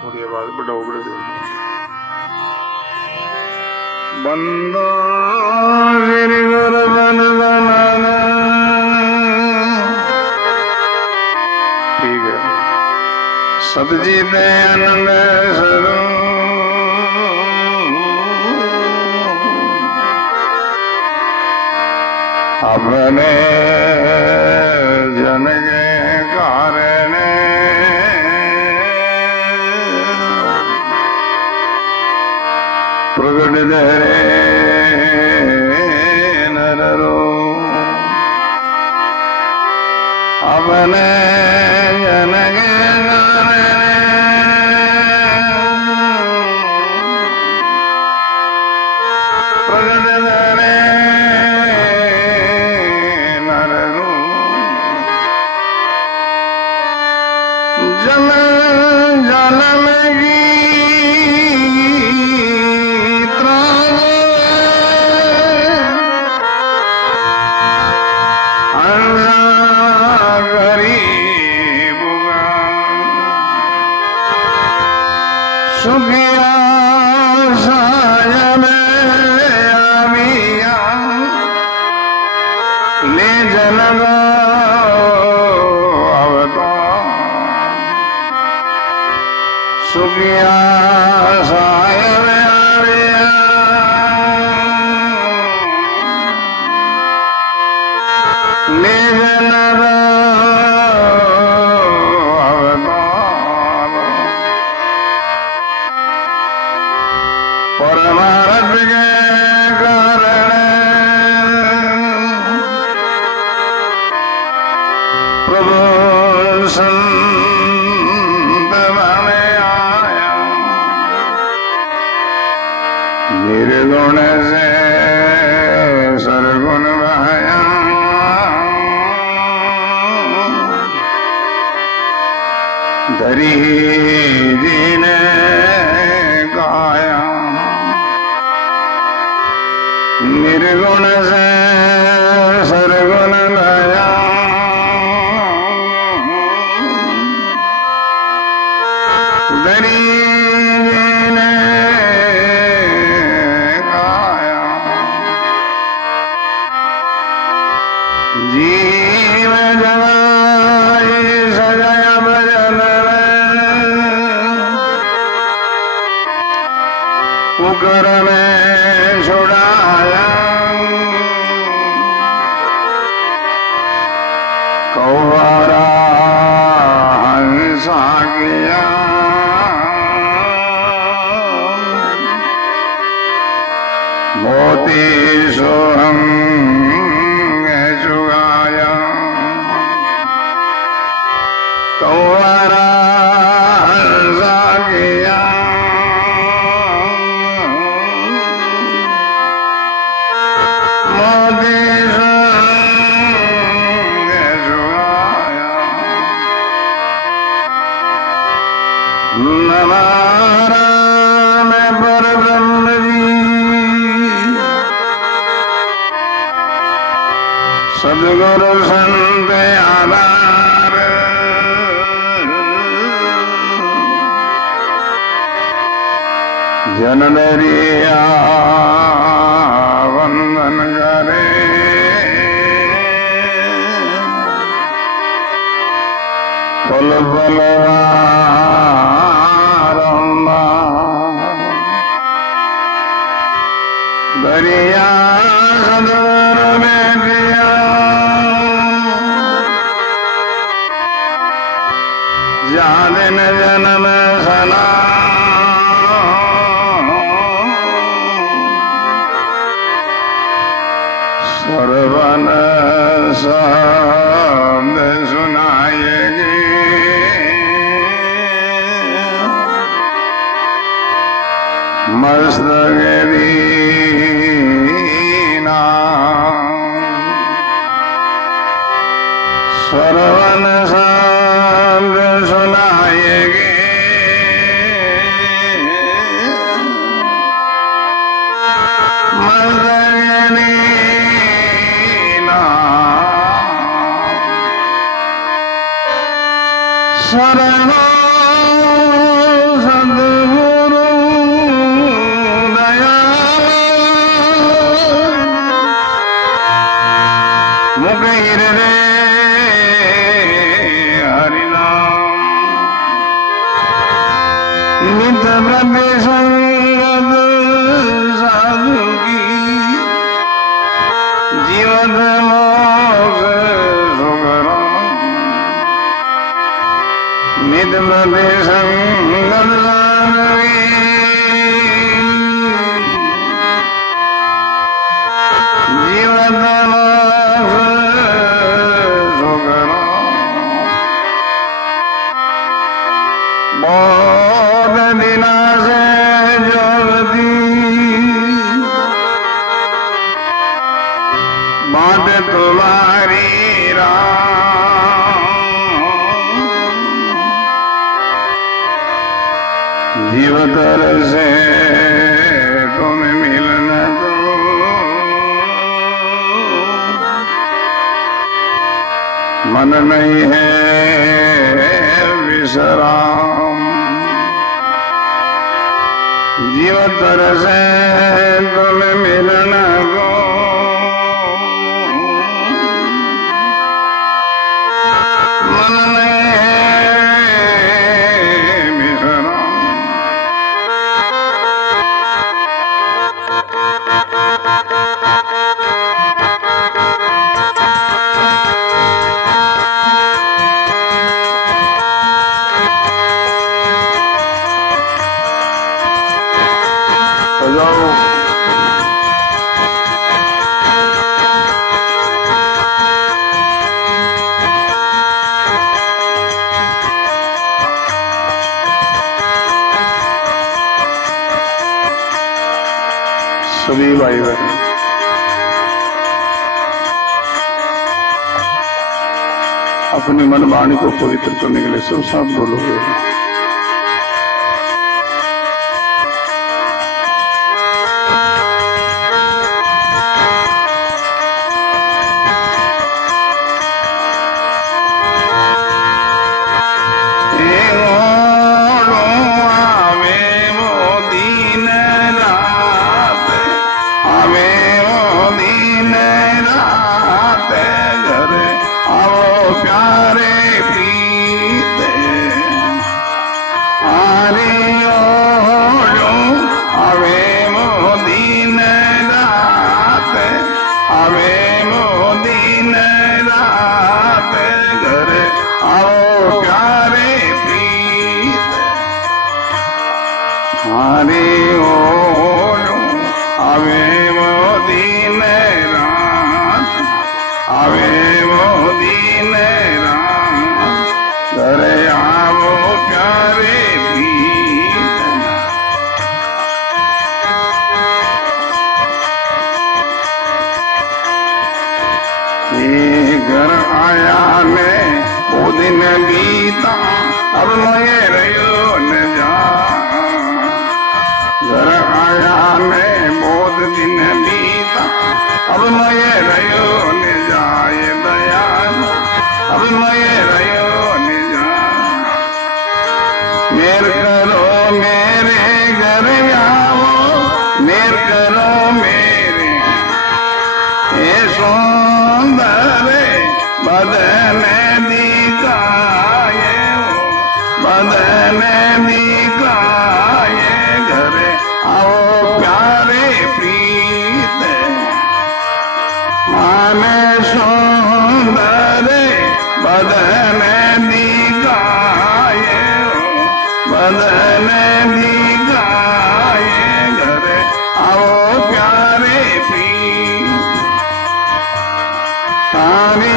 थोड़ी आवाज बढ़ाओ बंदो श्री गुरु बंदन ठीक है सतजी दयानंद स्वरूप अपने जन के कारण प्रगट धरे नरो अपने जन के कारण प्रगट धरे जल जल लगी सुखिया सायब आमिया ले जनगा सुखिया सायब आमिया ले जनगा परमार्थ के कारण प्रभु संत बने आया निर्गुण से सरगुण भाया धरी जीने गाया निर्गुण से सरगुण लाया दरी ने गाया जीव जगाई सजाया भजन पुकर में छुड़ाया कौवारा हंसा किया मोती सोहम चुगाया कौवारा हंसा किया मोती नारायण परब्रह्म जी सद्गुरु संत आधार जनदरिया वंदन करे फल फलवारंबा दरिया सदगुरु में दिया जादिन जन्म सना सर्वन शब्द सुनाएगी मस्तक दीना सर्वन शब्द सुनाएगी मस्तक दीना करो सद्गुरु दया मुकैर रे हरिनाम नित ब्रह्मे संगत साधु की जीवन मोक्ष सुखराम नित ब्रह्मे संगत साधु की जीवन बहुत दिना से जोगती बात तुम्हारी राम जीवतर से तुम्हें मिलना तो मन नहीं है विश्राम जीवतर से तुम्हें मिलना को मन नहीं है विश्राम सभी भाई बहन अपने मन वाणी को पवित्र करने के लिए सब साथ बोलोगे। घर आया मैं वो दिन बीता अब मैं रहो न जा घर आया मैं बहुत दिन बीता अब मैं रहो न जाए दयाल अब मैं रहो न जा मेर करो मेरे घर आओ मेर करो मेरे ये सुंदर बदन दिखाए बदन दिखाए घर आओ प्यारे प्रीत माने सुंदर बदन दिखाए बदन दिखाए घर आओ प्यारे प्रीत सारी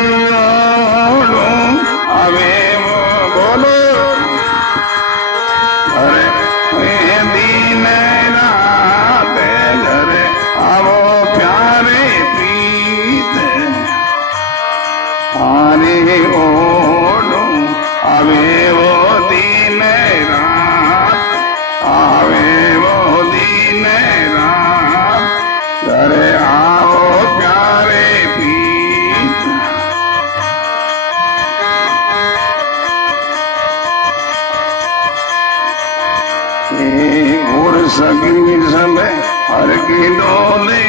अवे बोलो अरे दीन रात घर आवो प्यारे प्रीत आने ओढ़ो अवे वो दीन रात आवे वो दीन रात घर आओ प्यारे प्रीत सगी सब हर की डोले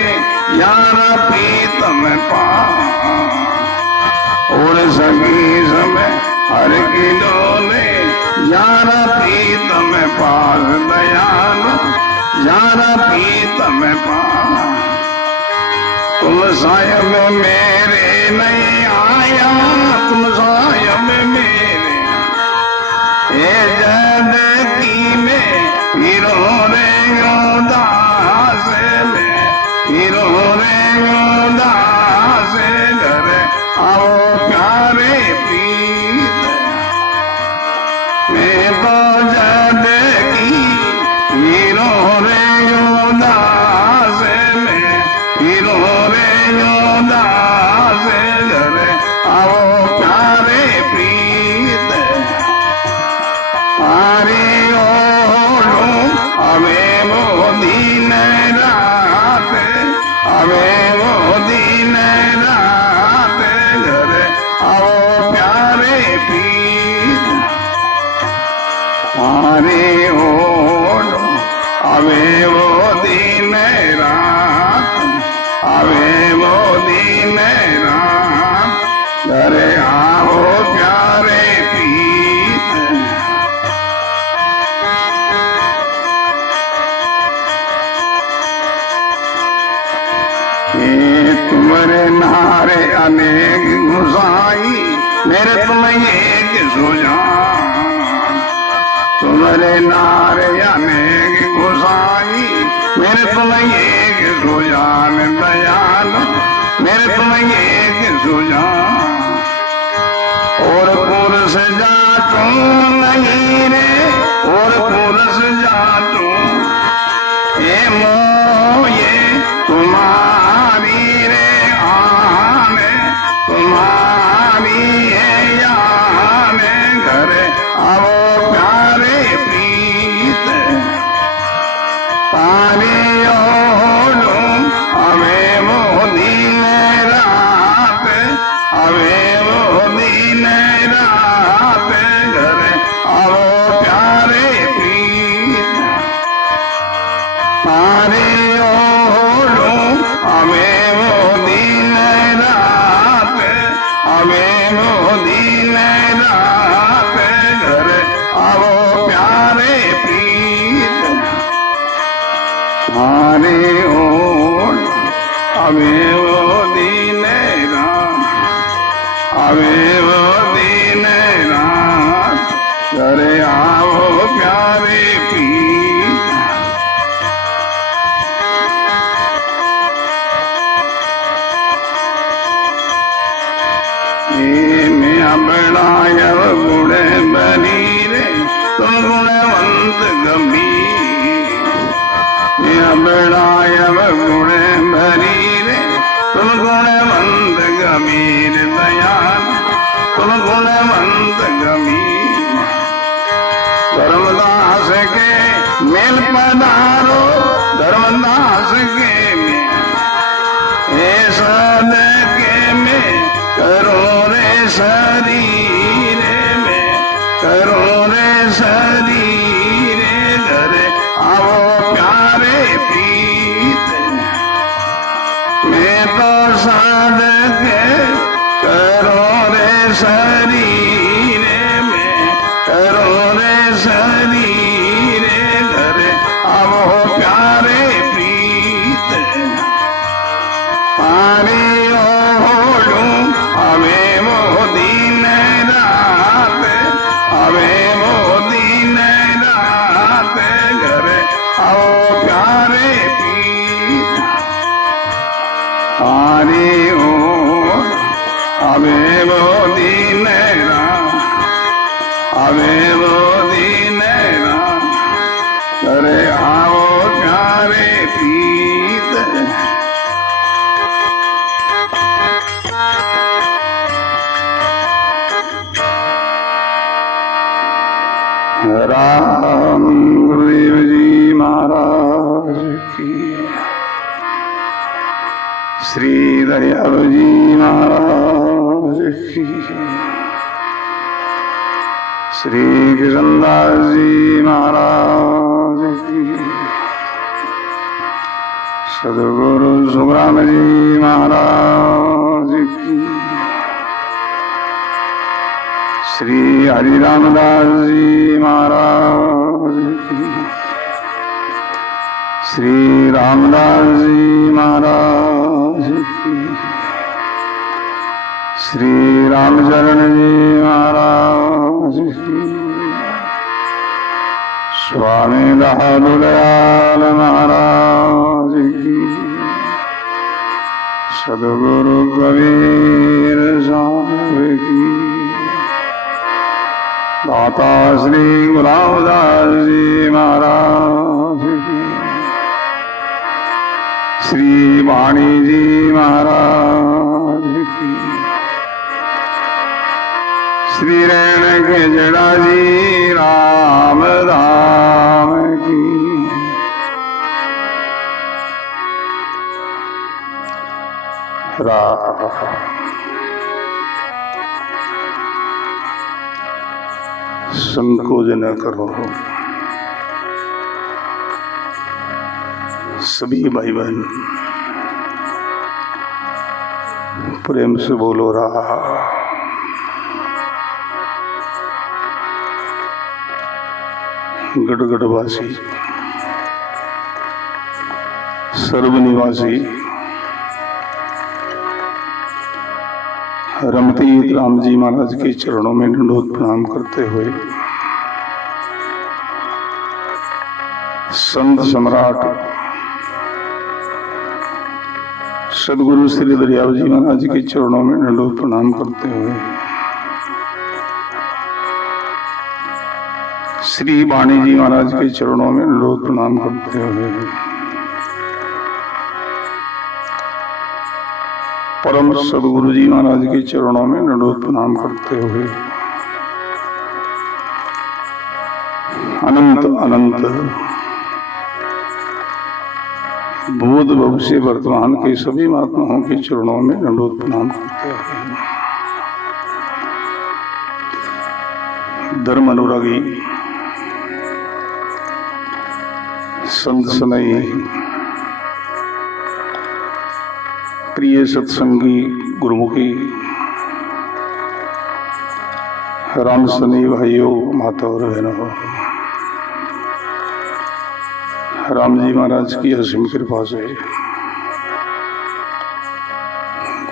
यार प्रीतम पा और सगी सब हर की डोले यार प्रीतम पास दयाल यार प्रीतम पास तुम सायब मेरे नहीं आया तुम सायब मेरे ये जद की में हीरो रे उदास में हीरो रे उदास घर आओ प्यारे प्रीत मैं तो जद की हीरो रे उदास में हीरो रे उदास घर आओ प्यारे प्रीत पारे ओढ़ो हमें वो दिन रात हमें वो दिन रात घर आओ प्यारे प्रीत पारे ओढ़ो हमें वो दिन रात हमें वो दिन रात घर आओ प्यारे प्रीत तुम्हारे नारे अनेक घुसाई मेरे तुम एक सोजा तुम्हारे नारे अनेक घुसाई मेरे तुम एक सुजान दयाल मेरे तुम एक सुजा और पुरुष जाटू नहीं रे और पुरुष जाटू ये मोये तुम्हारी रे आने तुम्हारी है याने घर आओ प्यारे प्रीत पानी ओढ़ो हमें वो दिन रात हमें वो दिन रात घर आओ प्यारे प्रीत पानी ओढ़ो हमें वो दिन रात हमें वो दिन रात घर आओ प्यारे प्रीत पानी ओढ़ो हमें वो दिन रात हमें वो दिन रात घर आओ प्यारे प्रीत बड़ाय गुण बनी रे तुम गुणवंत गंभीर बड़ाय गुण बनी रे तुम गुणवंत गंभीर दयाल तुम गुणवंत गंभीर धर्मदास के मेल पधारो धर्मदास के में सद के में करो रे शरीर में करो रे शरीर घर आओ प्यारे प्रीत मैं तो साधक करो रे शरीर में करो रे शरीर घर आओ प्यारे प्रीत पानी ओढ़ो हमें वो दिन रात हमें वो दिन रात घर आओ प्यारे प्रीत पानी ओढ़ो हमें वो दिन रात हमें वो दिन रात घर आओ प्यारे प्रीत राम गुरुदेव जी महाराज की श्री दयाल जी महाराज की श्री कृष्णदास जी महाराज की सदगुरु सुखराम जी महाराज की, श्री हरि रामदास जी महाराज की, श्री रामदास जी महाराज की, श्री रामचरण जी महाराज की, स्वामी दयाल महाराज की, सदगुरु कबीर साहब की, दाता श्री गुलामदास जी महाराज की, श्री वाणी जी महाराज की, श्री रैण के जड़ा जी राम धाम की, संकोच न करो। सभी भाई बहन प्रेम से बोलो रहा। गढ़गढ़वासी, सर्वनिवासी, रमतीत राम जी महाराज के चरणों में दंडोत प्रणाम करते हुए संत सम्राट सदगुरु श्री दरियाव जी महाराज के चरणों में दंडोत प्रणाम करते हुए श्री वाणी जी महाराज के चरणों में दंडोत प्रणाम करते हुए परम सदगुरु जी महाराज के चरणों में दंडोत प्रणाम करते हुए अनंत अनंत भूत भविष्य वर्तमान के सभी महात्माओं के चरणों में दंडोत प्रणाम करते हुए धर्म अनुरागी संत सनई प्रिय सत्संगी गुरुमुखी राम सनी भाइयों माता और बहनों, राम जी महाराज की असीम कृपा से,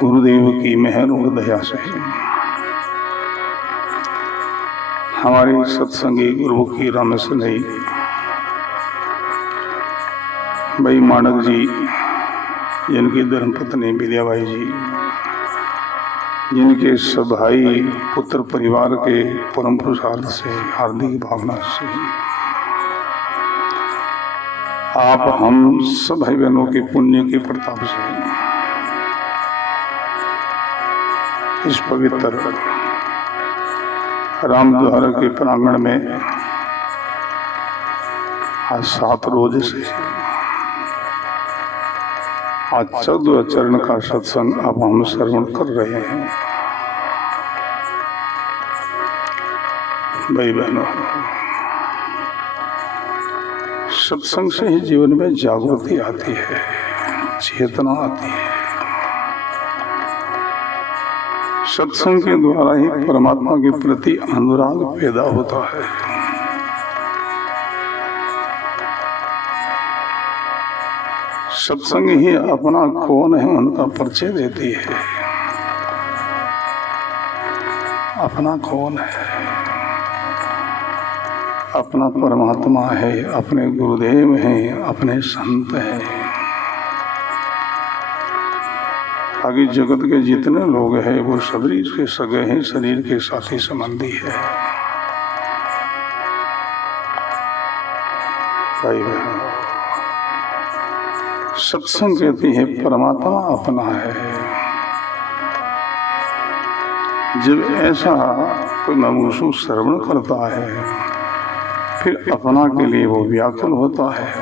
गुरुदेव की मेहर और दया से हमारे सत्संगी गुरुमुखी राम सनी भाई मानक जी, जिनकी धर्मपत्नी विद्याबाई जी, जिनके सब भाई पुत्र परिवार के परम पुरुषार्थ से, हार्दिक भावना से आप हम सब भाई बहनों के पुण्य के प्रताप से इस पवित्र रामद्वार के प्रांगण में आज 7 रोज से आज 14 चरण का सत्संग अब हम श्रवण कर रहे हैं। भाई बहनों, सत्संग से ही जीवन में जागृति आती है, चेतना आती है। सत्संग के द्वारा ही परमात्मा के प्रति अनुराग पैदा होता है। सत्संग ही अपना कौन है उनका परिचय देती है। अपना कौन है? अपना परमात्मा है, अपने गुरुदेव हैं, अपने संत हैं। आगे जगत के जितने लोग हैं वो शरीर के सगे हैं, शरीर के साथी संबंधी है। भाई बहन, सत्संग कहती है परमात्मा अपना है। जब ऐसा कोई नमूसू श्रवण करता है फिर अपना के लिए वो व्याकुल होता है,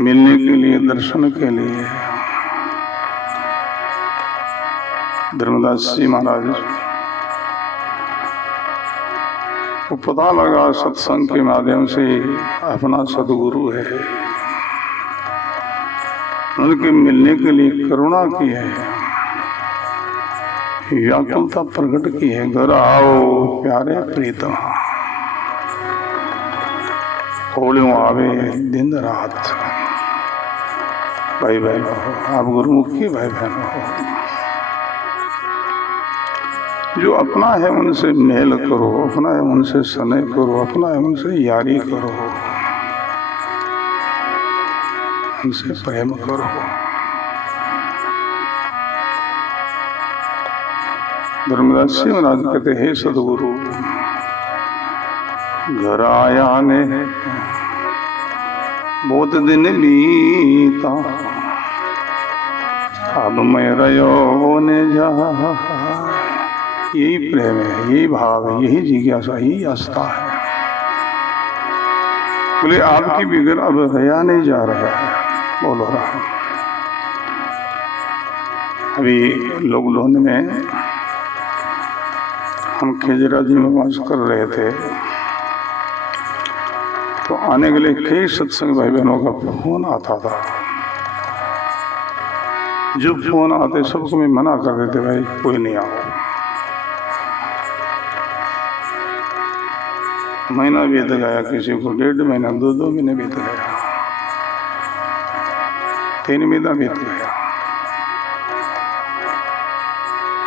मिलने के लिए, दर्शन के लिए। धर्मदास जी महाराज को पता लगा सत्संग के माध्यम से अपना सदगुरु है, उनके मिलने के लिए करुणा की है, व्याकुलता प्रकट की है। घर आओ प्यारे प्रीतम, होलियों आवे दिन रात। भाई बहनों हो, आप गुरुमुखी भाई बहनों हो, जो अपना है उनसे मेल करो, अपना है उनसे स्नेह करो, अपना है उनसे यारी करो, उनसे प्रेम करो। धर्मदास जी महाराज कहते, हे सदगुरु, घर आया ने बहुत दिन बीता, अब मैं रयो ने जा। यही प्रेम है, यही भाव है, यही जिज्ञासा, यही आस्था है। बोले आपकी बिगड़ अब रहा नहीं जा रहा है। बोलो रहा। अभी लॉकडाउन में हम खेजरा जी में वास कर रहे थे, तो आने के लिए कई सत्संग भाई बहनों का फोन आता था। जो फोन आते सबको मैं मना कर देते, भाई कोई नहीं आओ। महीना बीत गया, किसी को 1.5 महीना, 2 महीने बीत गया, 3 महीना बीत गया।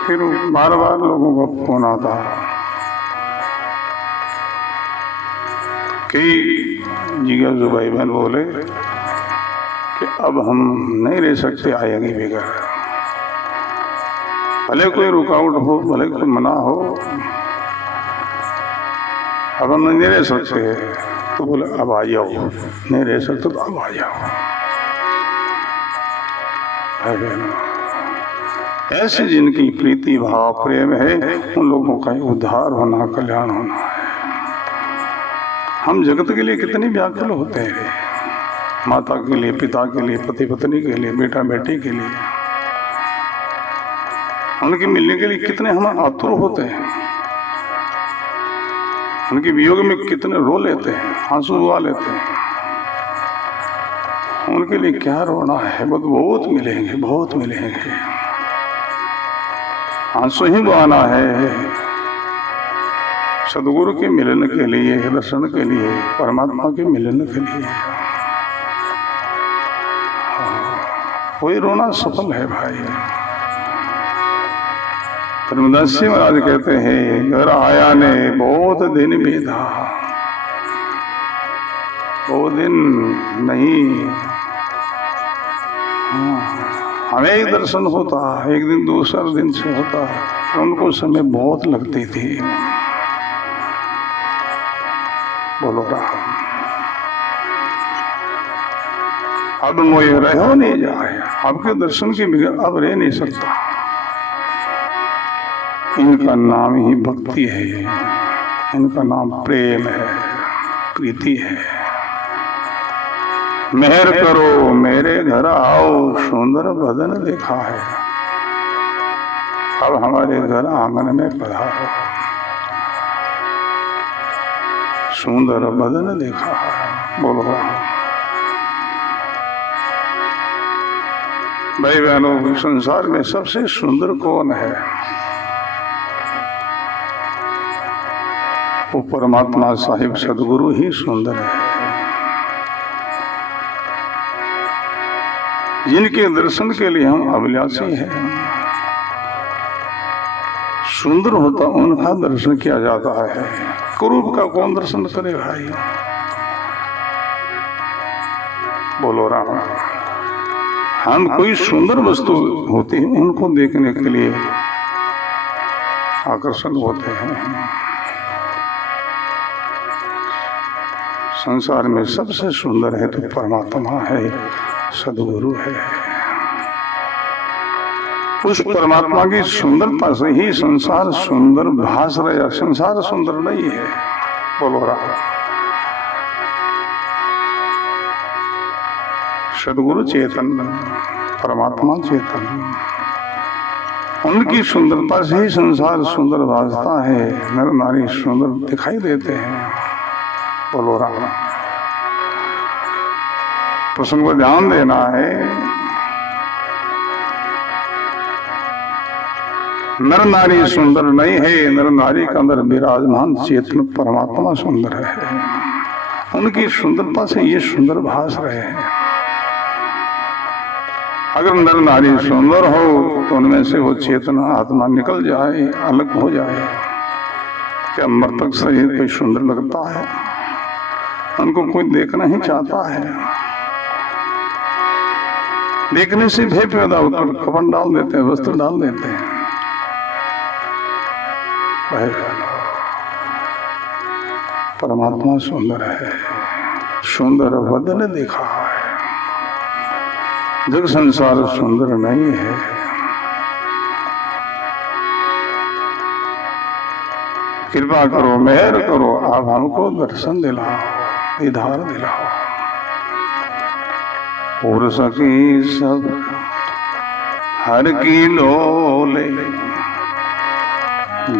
फिर बार बार लोगों का फोन आता। कई जिज्ञासु भाई बहन बोले कि अब हम नहीं रह सकते, आएंगे बेकार। भले कोई रुकावट हो, भले कोई मना हो, अब हम नहीं रह सकते। तो बोले अब आ जाओ, नहीं रह सकते तो अब आ जाओ। ऐसे जिनकी प्रीति भाव प्रेम है, उन लोगों का उद्धार होना, कल्याण होना है। हम जगत के लिए कितने व्याकुल होते हैं, माता के लिए, पिता के लिए, पति पत्नी के लिए, बेटा बेटी के लिए, उनके मिलने के लिए कितने हम आतुर होते हैं। उनके वियोग में कितने रो लेते हैं, आंसू बहा लेते हैं। उनके लिए क्या रोना है, बहुत मिलेंगे, बहुत मिलेंगे। आंसू ही बहाना है सदगुरु के मिलन के लिए, दर्शन के लिए, परमात्मा के मिलन के लिए। कोई रोना सफल है भाई। धर्मदास जी महाराज कहते हैं, घर आया ने बहुत दिन बीता, वो दिन नहीं। हमें एक दर्शन होता, एक दिन दूसरा दिन से होता, उनको समय बहुत लगती थी। बोलो रहा। अब मोह रहो नहीं जाए, आपके दर्शन के बिगड़ अब रह नहीं सकता। इनका नाम ही भक्ति है, इनका नाम प्रेम है, प्रीति है। मेहर करो मेरे घर आओ, सुंदर बदन देखा है, अब हमारे घर आंगन में पधारो, सुंदर बदन देखा है। बोलो भाई बहनों, संसार में सबसे सुंदर कौन है? वो परमात्मा साहिब सदगुरु ही सुंदर है। जिनके दर्शन के लिए हम अभिलाषी हैं, सुंदर होता उनका दर्शन किया जाता है। कुरूप का कौन दर्शन करे भाई? बोलो राम। हम कोई सुंदर वस्तु होती है, उनको देखने के लिए आकर्षण होते हैं। संसार में सबसे सुंदर है तो परमात्मा है, सदगुरु है। उस परमात्मा की सुंदरता से ही संसार सुंदर भास रहा, संसार सुंदर नहीं है। बोलो राम। सदगुरु चेतन, परमात्मा चेतन, उनकी सुंदरता से ही संसार सुंदर भासता है, नर नारी सुंदर दिखाई देते हैं। बोलो राम। प्रसंग को ध्यान देना है। नर नारी सुंदर नहीं है, नर नारी के अंदर विराजमान चेतन परमात्मा सुंदर है। उनकी सुंदरता से ये सुंदर भास रहे हैं। अगर नर नारी सुंदर हो तो उनमें से वो चेतना आत्मा निकल जाए, अलग हो जाए। क्या मृतक शरीर कोई सुंदर लगता है? उनको कोई देखना ही चाहता है। देखने से भय पैदा होता है, कफन डाल देते हैं, वस्त्र डाल देते हैं। परमात्मा सुंदर है, सुंदर वदन देखा है। जग संसार सुंदर नहीं है। कृपा करो, मेहर करो, आप हमको दर्शन दिलाओ, दीदार दिलाओ। और सकी सब हर की लोले,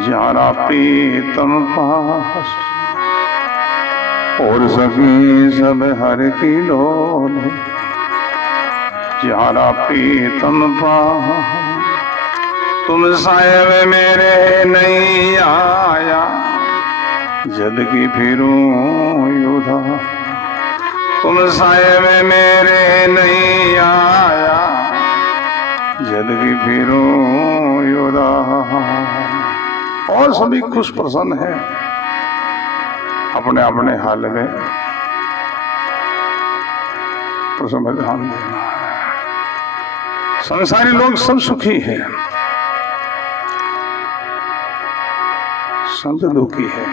जारा प्रीतम पास। और सकी सब हर की लोले, जारा प्रीतम पास। तुम साहेब मेरे नहीं आया, जद की फिरूं युधा। तुम साहेब मेरे नहीं आया, जद की फिरूं युधा। और सभी खुश प्रसन्न है अपने अपने हाल में। प्रसन्न ध्यान देना है। संसारी लोग सब सुखी है, संत दुखी है,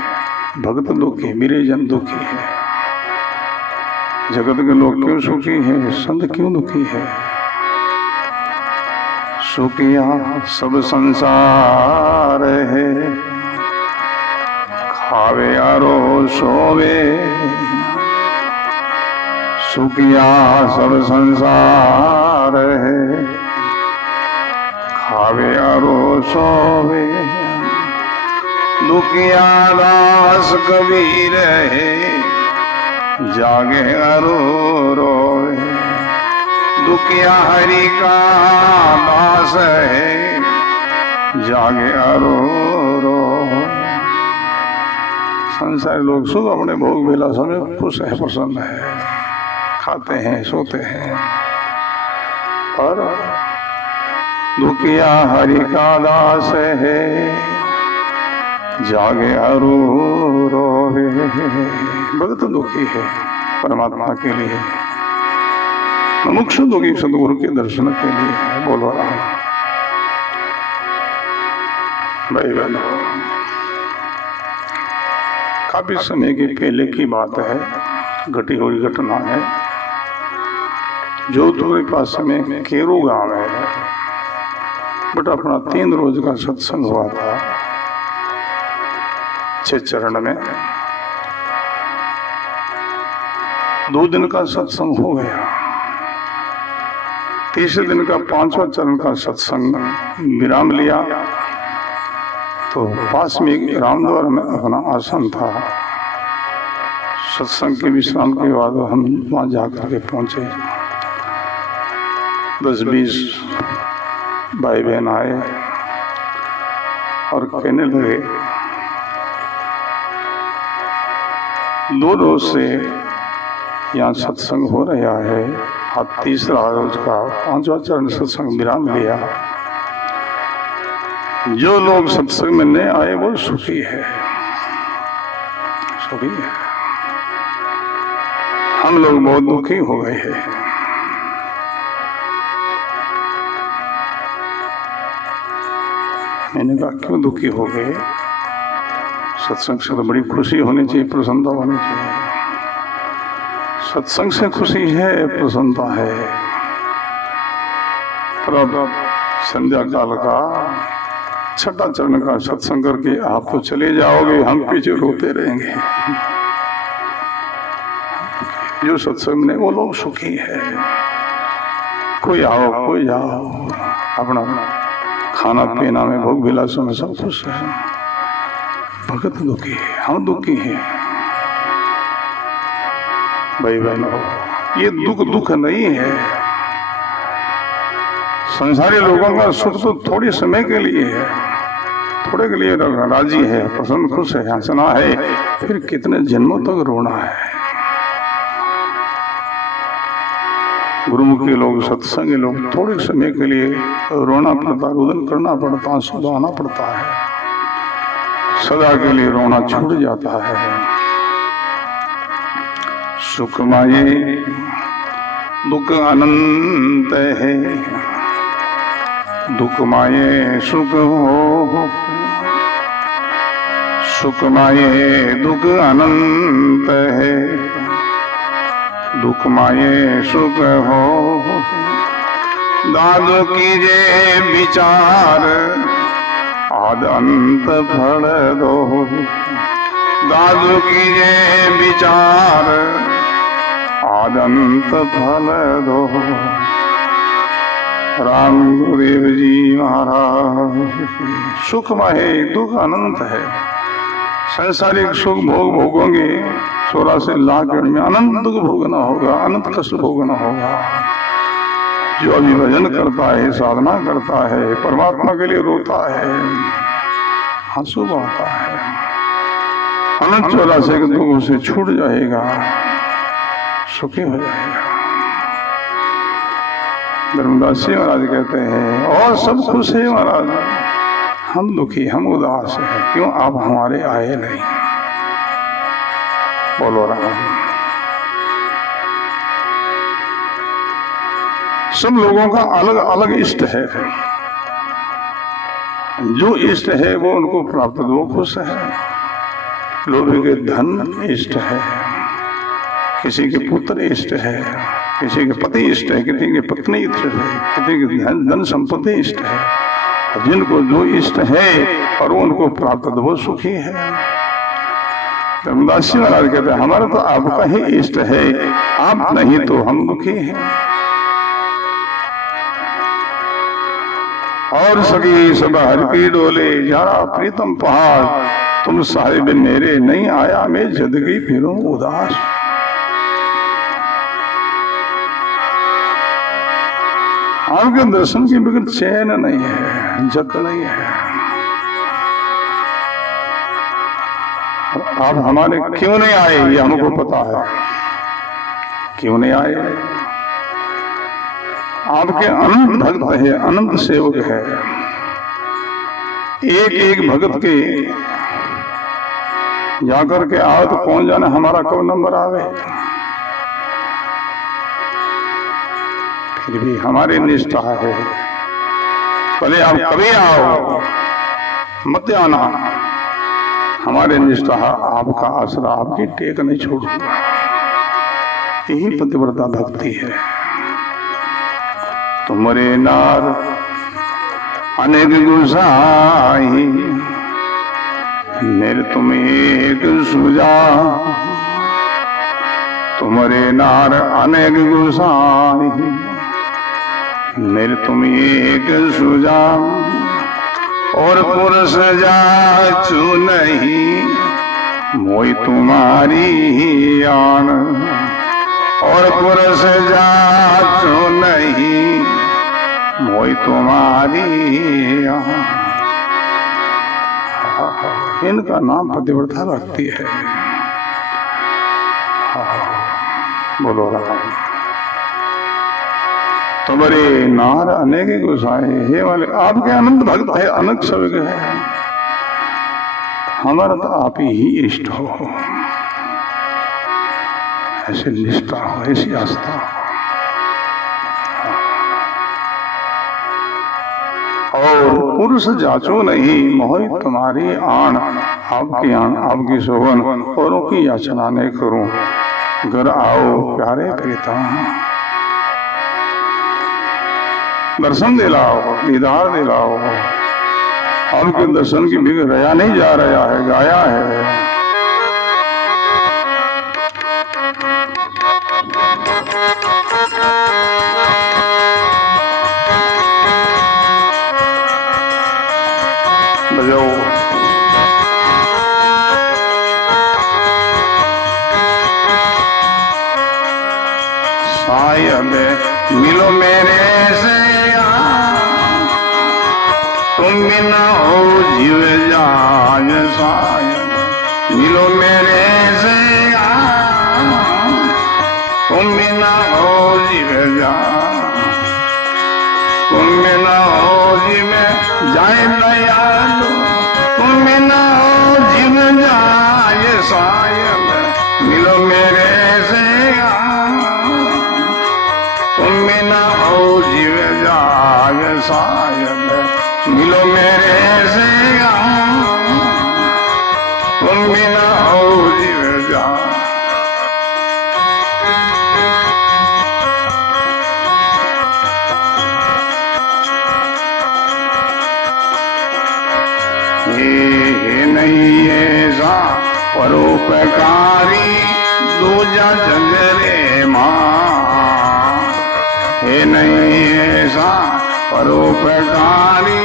भक्त दुखी, मेरे जन दुखी है। जगत के लोग क्यों सुखी है, संत क्यों दुखी है? सुखिया सब संसार है, खावे आरो सोवे। सुखिया सब संसार है, खावे आरो सोवे। दुखिया दास कबीर है, जागे अरो रोए। दुखिया हरि का दास है, जागे अरो रोए। संसारी लोग सुख अपने भोग विलासों में खुश है, प्रसन्न है, खाते हैं, सोते हैं। पर दुखिया हरि का दास है, जागे अरो रोवे। भक्त दुखी है परमात्मा के लिए, मुमुक्षु दुखी सदगुरु के दर्शन के लिए है। बोलो राम। भाई बहनों, काफी समय के पहले की बात है, घटी हुई घटना है। जोधपुर के पास में केरू गांव है, बट अपना 3 रोज का सत्संग हुआ था 6 चरण में। 2 दिन का सत्संग हो गया। तीसरे दिन का 5वां चरण का सत्संग विराम लिया तो पास में एक रामद्वार में अपना आसन था। सत्संग के विश्राम के बाद हम वहां जाकर के पहुंचे। 10-20 भाई बहन आए और कहने लगे, 2 रोज से यहाँ सत्संग हो रहा है, आज तीसरा रोज का 5वां चरण सत्संग विराम लिया। जो लोग सत्संग में नहीं आए वो सुखी है, सुखी है। हम लोग बहुत दुखी हो गए हैं। मैंने कहा क्यों दुखी हो गए? सत्संग से तो बड़ी खुशी होनी चाहिए, प्रसन्नता होनी चाहिए। सत्संग से खुशी है, प्रसन्नता है। पर अब संध्या काल का 6वां चरण का सत्संग करके आप तो चले जाओगे, हम पीछे रोते रहेंगे। जो सत्संग में वो लोग सुखी है, कोई आओ कोई जाओ, अपना खाना पीना में भोग विलासों में सब खुश है। भगत दुखी है, हम दुखी हैं। भाई बहनों, ये दुख नहीं है। संसारी लोगों का सुख तो थोड़े समय के लिए है। थोड़े के लिए राजी है, प्रसन्न खुश है, हंसना है, फिर कितने जन्मों तक रोना है। गुरुमुखी लोग, सत्संगी लोग थोड़े समय के लिए रोना पड़ता, रुदन करना पड़ता, आंसू बहाना पड़ता है, सदा के लिए रोना छूट जाता है। सुख माये दुख अनंत है, दुख माये सुख हो, सुख माये दुख अनंत है, दुख माये सुख हो। दादो कीजे विचार आद अंत फल दो, दादो कीजे विचार आद अंत फल दो। राम गुरुदेव जी महाराज। सुख माहे दुख अनंत है, सांसारिक सुख भोग भोगोगे 84 लाख में, अनंत दुख भोगना होगा, अनंत कष्ट भोगना होगा। जो अभी भजन करता है, साधना करता है, परमात्मा के लिए रोता है, आंसू बहाता है, अनंत 84 के दुख से छूट जाएगा, सुखी हो जाएगा। धर्मदास जी महाराज कहते हैं और सब खुश है महाराज, हम दुखी, हम उदास हैं, क्यों आप हमारे आए नहीं। बोलो राम। सब लोगों का अलग अलग इष्ट है, जो इष्ट है वो उनको प्राप्त, वो खुश है। लोगों के धन इष्ट है, किसी के पुत्र इष्ट है, किसी के पति इष्ट है, किसी की पत्नी इष्ट है, किसी की धन संपत्ति इष्ट है। जिनको जो इष्ट है और उनको प्राप्त, वो सुखी है। धर्मदास जी महाराज कहते हैं हमारा तो आपका ही इष्ट है, आप नहीं तो हम दुखी हैं। और सगी सब हर की डोले जारा प्रीतम पहाड़, तुम साहिब मेरे नहीं आया, मैं जद गई फिरूं उदास। आपके दर्शन की बिगड़ चैन नहीं है, जग नहीं है। आप हमारे क्यों नहीं आए ये हमको पता है, क्यों नहीं आए। आपके अनंत भक्त है, अनंत सेवक है, एक एक भक्त के जाकर के आओ तो कौन जाने हमारा कब नंबर आवे। फिर भी हमारी निष्ठा है, भले आप कभी आओ मत आना, हमारे निष्ठा आपका आसरा, आपकी टेक नहीं छोड़ूंगा। यही पतिव्रता भक्ति है। तुमरे नार अनेक गुसाई, मेरे तुम एक सुजा। तुमरे नार अनेक गुसाई, मेरे तुम एक सुजा। और पुरुष जाचू नहीं, मोई तुम्हारी आन। और पुरुष जाचू नहीं, मोई तुम्हारी आन। इनका नाम पतिव्रता भक्ति है। बोलो राम। तुम्हारे नार अनेक गुसाए, हे वाले आपके अनंत भक्त है, अनंत सेवक है, हमारा तो आप ही इष्ट हो। ऐसी निष्ठा हो, ऐसी आस्था हो। और पुरुष जाचो नहीं, मोहि तुम्हारी आन। आपकी आन, आपकी शोभन, औरों की याचना नहीं करूं। घर आओ प्यारे प्रीतम, दर्शन दिलाओ, दीदार दिलाओ। आपके दर्शन की भी रया नहीं जा रहा है, गाया है। बजाओ। सायद मिलो मेरे से, तुम बिना हो जीव जाय सायद, मिलो मेरे से तुम बिना हो जीव जाय, तुम बिना हो जीव जाय दयालु, तुम बिना हो जीव जाय सायद, मिलो मेरे से तुम बिना हो जीव जाय सायद, मिलो मेरे से तुम बिना हो जीव जाय। ये नहीं ऐसा परोपकारी दूजा जग रे मां, हे नहीं ऐसा परोपकारी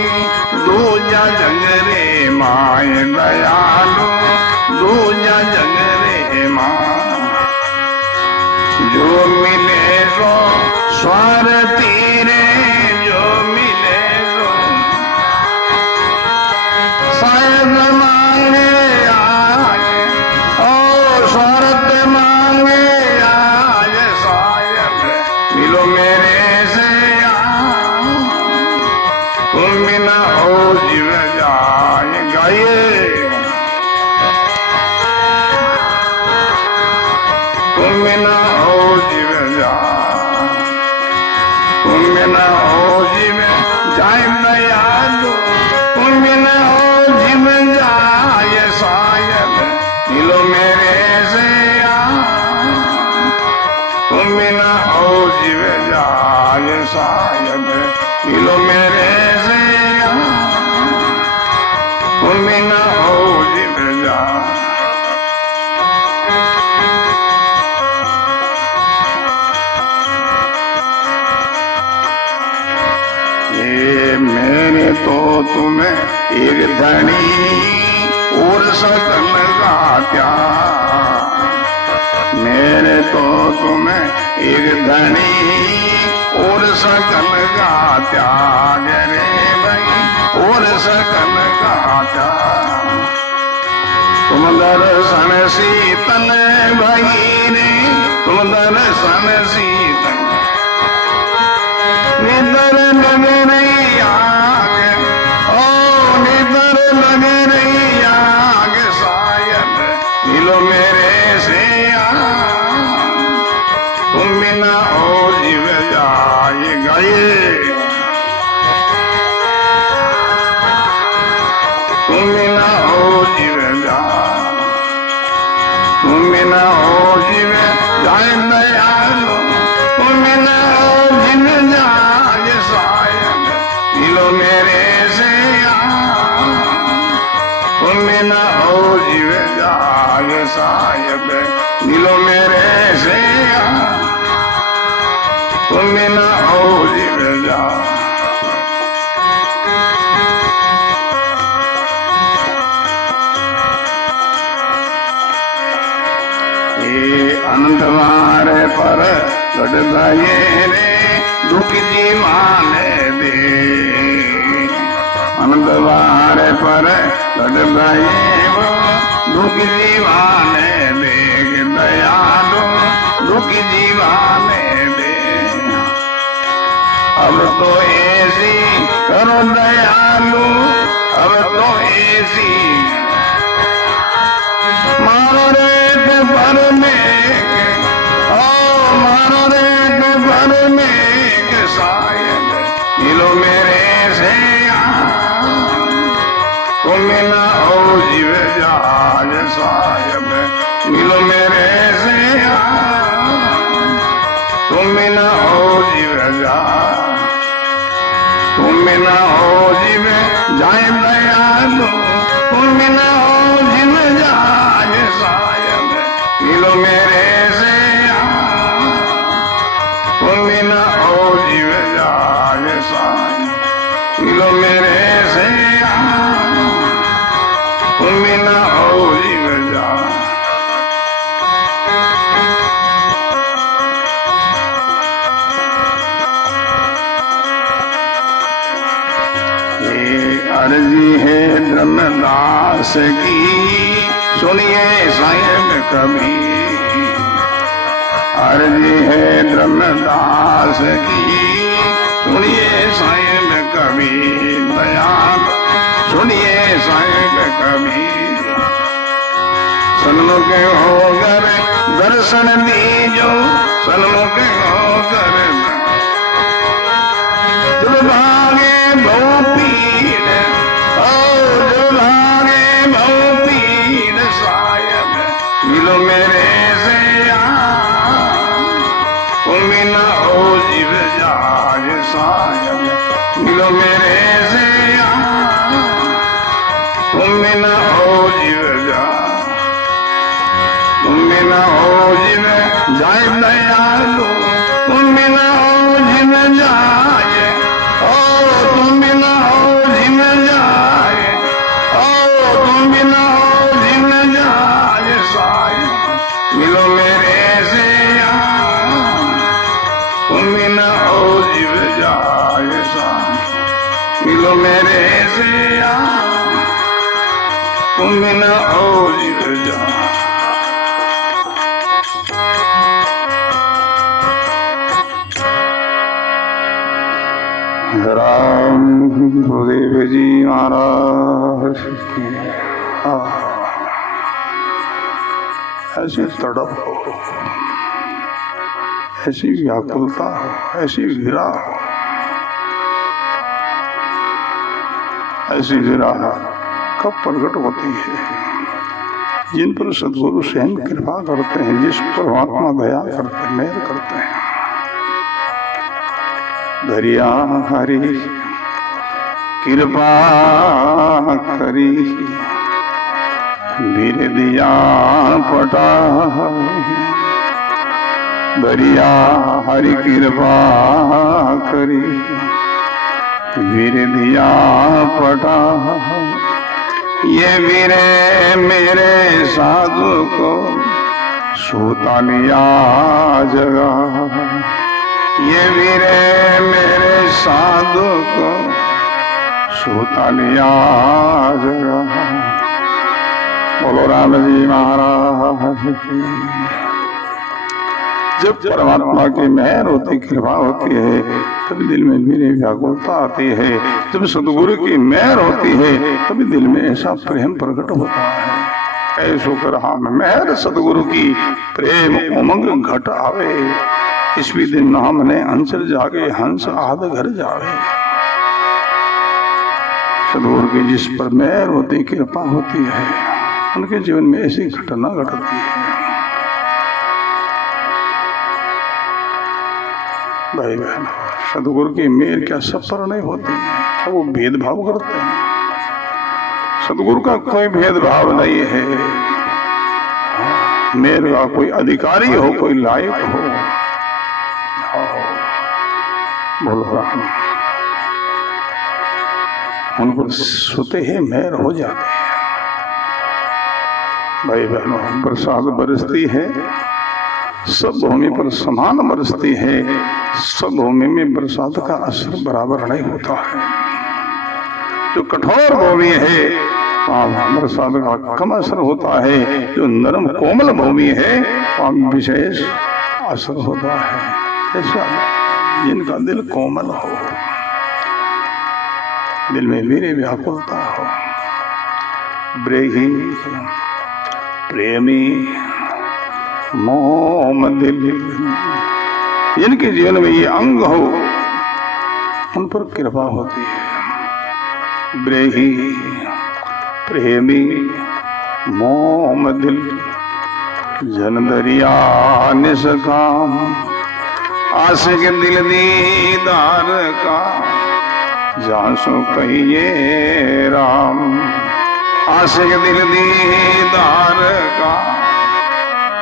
दूजा जग रे मां, दयालु दूजा जग रे मां, जो मिले सो स्वार्थी रे, जो मिले सो शायद मांगे आए, ओ स्वार्थ मांगे आए शायद, मिलो मेरे से तुम बिना हो जीव जाए। गाइए तुम बिना हो जीव जाए, तुम बिना हो जीव जाए दयालु, तुम बिना हो जीव जाए शायद, मिलो मेरे से तुम बिना हो जीव जाए शायद, मिलो मेरे से तुम बिना हो जीव जाए। ये मेरे तो तुम्हें एक धनी और सकल का त्याग, मेरे तो तुम्हें एक धनी और सकल का त्याग रे भाई, और सकल का त्याग, तुम दर्शन शीतल भाई रे, तुम दर्शन शीतल, निदर लगे रही आग, ओ निदर लगे रही आग शायद, मिलो मेरे से तुम बिना हो जीव जाए। गाइए तुम बिना हो जीव जाए, तुम बिना हो जीव जाए दयालु, तुम बिना हो जीव जाए शायद, मिलो मेरे से तुम बिना हो जीव जाए शायद, मिलो मेरे से तुम बिना हो जीव जाए। ये अनंतवार पर गए रे दुख जीवान दे, अनंतवार पर गए दुख जीवान दे, दयालु दुख जीवान दे, अब तो ऐसी करो दयालु, अब तो ऐसी मारो रे भर में, ओ मारो रे भर में शायद, मिलो मेरे से तुम बिना हो जीव जाए शायद, मिलो मेरे से तुम बिना हो जीव जाए, तुम बिना हो जीव जाए दयालु, तुम बिना हो जीव जाए शायद, मिलो मेरे से तुम बिना हो जीव जाए शायद, मिलो मेरे से तुम बिना हो जीव जाए। ये अर्जी है धर्मदास की, सुनिए साहेब कभी। अर्जी है धर्मदास की, सुनिए साहेब कभी। बयान सुनिए साहेब कभी। सन्मुख होकर दर्शन दीजो, सन्मुख होकर दुर्भागे बहुपीर, दुर्भागे बहुपीर सायब मिलो मेरे से तुम न हो जीव जाज सायब मिलो मेरे से तुम न हो जीव जा, तुम न हो जीव जाय दयालु, तुम न हो जीव जाय, तुम न हो जीव जाय, तुम न हो जीव जाय सायब मिलो मेरे से तुम न हो जीव जाय सायब मिलो मेरे से तुम न हो जीव जाय। राम गुरुदेव जी महाराज की ऐसी तड़प हो, ऐसी व्याकुलता हो, ऐसी विरह हो, ऐसी विरह कब प्रकट होती है? जिन पर सद्गुरु स्वयं कृपा करते हैं, जिस परमात्मा दया करते हैं, मेहर करते हैं। धरिया हरि कृपा करी, वीर दिया पटा। धरिया हरि कृपा करी, वीर दिया पटा। ये वीरे मेरे साधु को सूता लिया जगा, ये वीरे मेरे साधु को सूता लिया जगा। बोलो राम जी महाराज की। जब परमात्मा की मेहर होती, कृपा होती है, तभी दिल में मेरी व्याकुलता आती है। जब सदगुरु की मेहर होती है, तभी दिल में ऐसा प्रेम प्रकट होता है। ऐसो कर हम मेहर सदगुरु की, प्रेम उमंग घट आवे। इसी दिन हमने अंचल जागे, हंस आद घर जावे। सदगुरु की जिस पर मेहर होती, कृपा होती है, उनके जीवन में ऐसी घटना घटती है। भाई बहन, सदगुरु की मेहर क्या सब पर नहीं होती? क्या वो भेदभाव करते हैं? सदगुरु का कोई भेदभाव नहीं है। मेहर का कोई अधिकारी हो, कोई लायक हो, बोलो राम, उन पर सोते ही मेहर हो जाती है। भाई बहनों, बरसात बरसती है, सब भूमि पर समान बरसती है। सब भूमि में बरसात का असर बराबर नहीं होता है। जो कठोर भूमि है वहाँ बरसात का कम असर होता है। जो नरम कोमल भूमि है वहाँ विशेष असर होता है। ऐसा जिनका दिल कोमल हो, दिल में मेरे व्याकुलता हो, ब्रेही प्रेमी मोम दिल, जिनके जीवन में ये अंग हो, उन पर कृपा होती है। ब्रेही प्रेमी मोम दिल, जन दरिया निष्काम, आशिक दिल दीदार का, जासो कहिए राम। आशिक दिल दीदार का,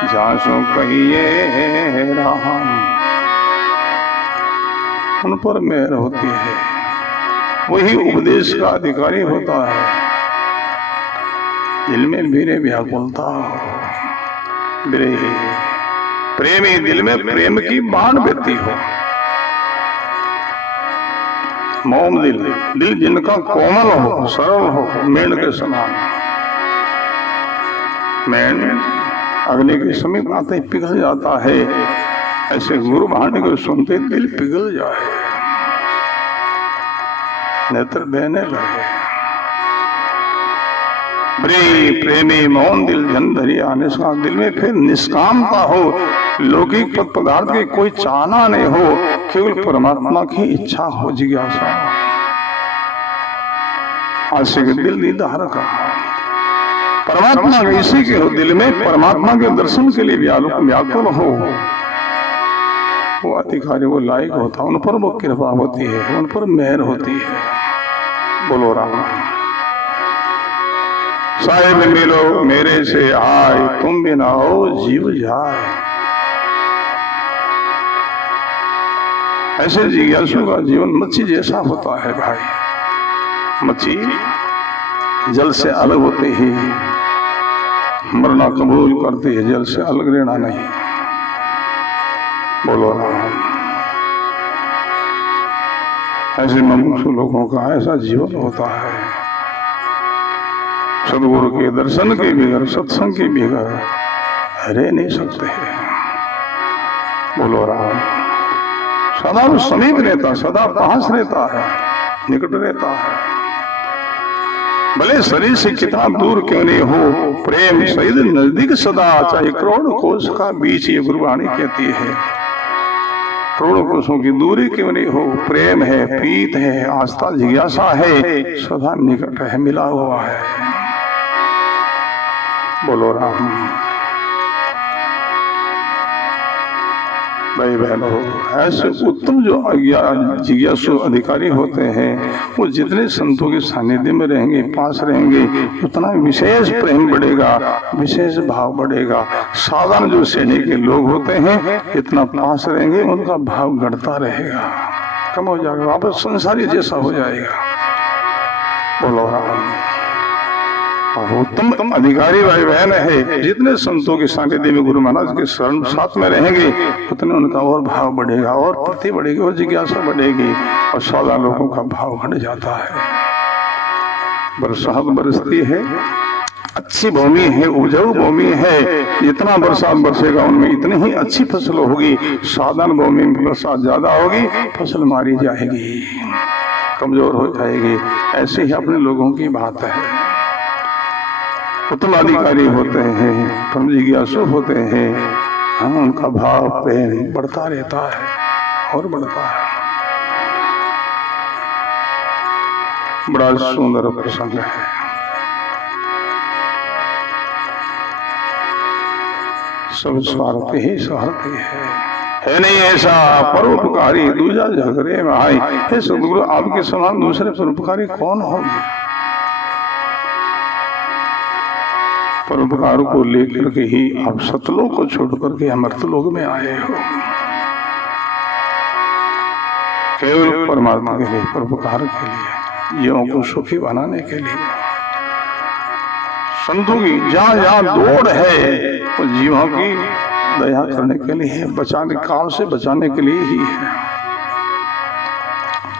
जासो कहिए राम। उन पर मेहर होती है, वही उपदेश का अधिकारी होता है। दिल में मेरे व्याकुलता हो, प्रेमी दिल में प्रेम की बाण बहती हो। मोम दिल, दिल जिनका कोमल हो, सरल हो, मेण के समान। मेण अग्नि के समीप आते ही पिघल जाता है, ऐसे गुरु वाणी को सुनते दिल पिघल जाए, नेत्र बहने लगे। बड़े प्रेमी मौन दिल जन धरी आने से दिल में फिर निष्कामता हो, लौकिक पदार्थ की कोई चाहना नहीं हो, केवल परमात्मा की इच्छा हो, जिज्ञासा। आशिक दिल दीदार का परमात्मा के इसी के हो, दिल में परमात्मा के दर्शन के लिए व्याकुल हो, वो अधिकारी वो लायक होता, उन पर वो कृपा होती है, उन पर मेहर होती है। बोलो राम। साहिब मिलो मेरे से आए, तुम भी ना हो जीव जाए। ऐसे जिज्ञासु का जीवन मच्छी जैसा होता है भाई। मच्छी जल से अलग होते ही मरना कबूल करती है, जल से अलग रहना नहीं। बोलो राम। ऐसे मुमुक्षु लोगों का ऐसा जीवन होता है, सदगुरु के दर्शन के बिगर, सत्संग के बिगर रह नहीं सकते हैं। बोलो राम। सदा वो समीप रहता, सदा पास रहता है, निकट रहता है, भले शरीर से कितना दूर क्यों नहीं हो, प्रेम सहित नजदीक सदा, चाहे करोड़ कोस का बीच, ये गुरुवाणी कहती है। करोड़ कोसों की दूरी क्यों नहीं हो, प्रेम है, प्रीत है, आस्था जिज्ञासा है, सदा निकट है, मिला हुआ है। बोलो राम। भाई बहनों, ऐसे उत्तम जो जिज्ञासु अधिकारी होते हैं, वो जितने संतों के सानिध्य में रहेंगे, पास रहेंगे, उतना विशेष प्रेम बढ़ेगा, विशेष भाव बढ़ेगा। साधारण जो श्रेणी के लोग होते हैं, इतना पास रहेंगे, उनका भाव घटता रहेगा, कम हो जाएगा, वापस संसारी जैसा हो जाएगा। बोलो राम। उत्तम अधिकारी भाई बहन है, जितने संतों के सानिध्य में गुरु महाराज के शरण साथ में रहेंगे, उतने उनका और भाव बढ़ेगा, और प्रति बढ़ेगी, और जिज्ञासा बढ़ेगी, और सादा लोगों का भाव घट जाता है। बरसात बरसती है, अच्छी भूमि है, उपजाऊ भूमि है, जितना बरसात बरसेगा उनमें इतनी ही अच्छी फसल होगी। साधारण भूमि में बरसात ज्यादा होगी, फसल मारी जाएगी, कमजोर हो जाएगी। ऐसे ही अपने लोगों की बात है। उत्तम अधिकारी होते हैं, परम जिज्ञासु होते हैं, हम उनका भाव प्रेम बढ़ता रहता है और बढ़ता है। बड़ा सुंदर प्रसंग है। सब स्वार्थ ही स्वार्थ है नहीं ऐसा परोपकारी दूजा झगड़े में आई। हे सदगुरु, आपके समान दूसरे परोपकारी कौन होंगे? परोपकार को लेकर के ही आप सतलोक को छोड़ करके अमृतलोक में आए हो, केवल परमात्मा के लिए, परोपकार के लिए, जीवों को सुखी बनाने के लिए। संतों की जहाँ जहाँ दौड़ है, वो जीवों की दया करने के लिए है, बचाने, काल से बचाने के लिए ही है।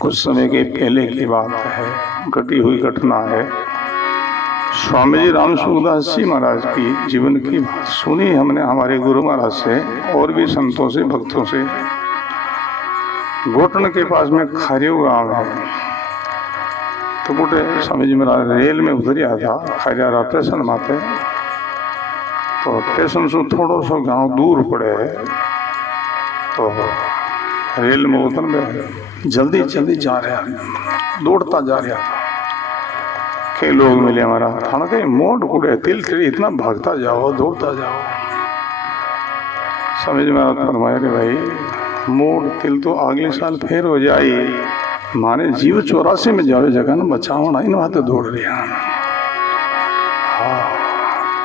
कुछ समय के पहले की बात है, घटी हुई घटना है। स्वामी जी राम सुखदास जी महाराज की जीवन की बात सुनी हमने हमारे गुरु महाराज से और भी संतों से, भक्तों से। घोटन के पास में खारियो गांव है, तो बोटे स्वामी जी महाराज रेल में उतरिया था, खारिया स्टेशन माते, तो स्टेशन से थोड़ो सो गांव दूर पड़े, तो रेल में उतर में जल्दी जल्दी जा रहा, दौड़ता जा रहा था। कई लोग मिले हमारा, थाना कहीं मोड़ कुड़े तिल तिल, इतना भागता जाओ, दौड़ता जाओ। समझ में आता फरमाया कि भाई मोड़ तिल तो अगले साल फिर हो जाए, माने जीव 84 में जावे जगह न बचाओ ना, इन बातें दौड़ रही। हाँ,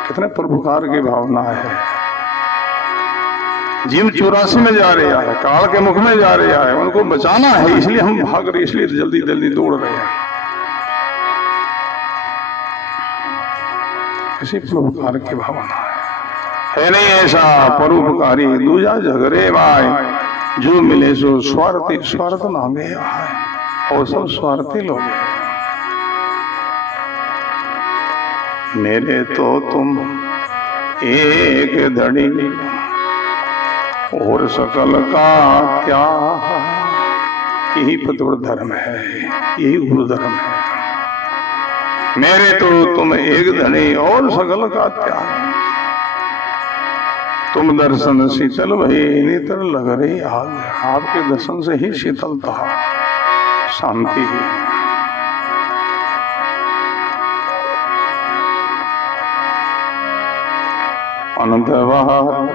कितने परोपकार की भावना है। जीव 84 में जा रहे हैं, काल के मुख में जा रहे हैं, उनको बचाना है, इसलिए हम भाग रहे, इसलिए जल्दी जल्दी दौड़ रहे हैं। इसी परोपकार की भावना है नहीं ऐसा परोपकारी दूजा झगड़े भाई, जो मिले सो स्वार्थी, स्वार्थ मांगे आए। वो सब स्वार्थी लोग हैं। मेरे तो तुम एक धड़ी और सकल का त्याग, यही पतिव्रत धर्म है, यही गुरु धर्म है। मेरे तो तुम एक धड़ी और सकल का त्याग, तुम दर्शन शीतल भई नितर लग रही आग। आपके दर्शन से ही शीतलता शांति है। अनंत बाहर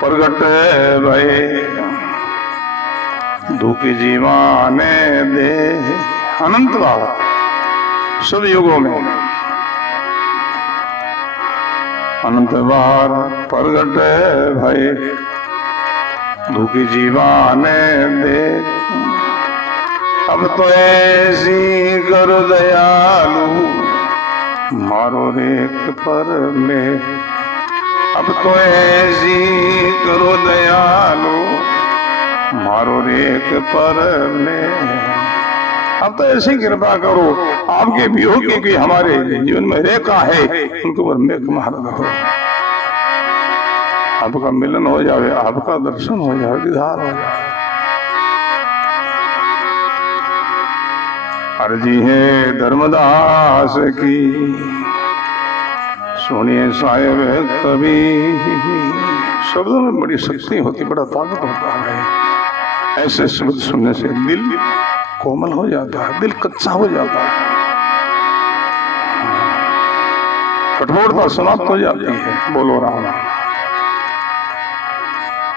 प्रगट भये दुखी जीवाने दे। अनंत बाहर सब युगों में अनंत बार प्रगट भये दुखी जीवाने दे। अब तो ऐसी करो दयालु मारो रेख पर में। अब तो ऐसी करो दयालु मारो रेख पर में। अब तो ऐसी कृपा करो आपके वियोग की कोई हमारे जीवन में रेखा है, उनके ऊपर मेघ मार दो। आपका मिलन हो जाए, आपका दर्शन हो जाए, दीदार हो जाए। अर्जी है धर्मदास की सुनिए साहेब कभी। शब्दों में बड़ी शक्ति होती, बड़ा ताकत होता है। ऐसे शब्द सुनने से दिल कोमल हो जाता है, दिल कच्चा हो जाता है, कठोरता समाप्त हो जाती है। बोलो राम।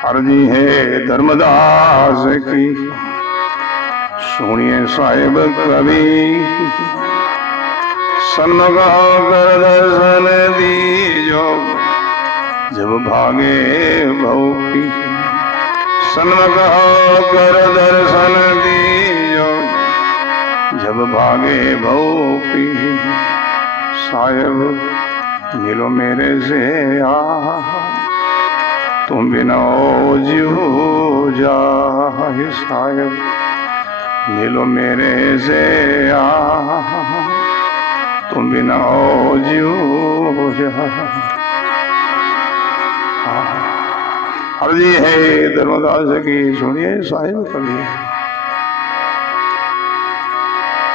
अर्जी है धर्मदास की सुनिए साहेब कभी। सन्मुख कर दर्शन दीजो जब भागे भव की। सन्मुख कर दर्शन दीजो जब भागे भव की। साहेब मिलो मेरे से आ, तुम बिना जीव जाए। साहेब मिलो मेरे से आ, तुम बिना जीव जा। अर्जी है धर्मदास की सुनिए साहिब कभी।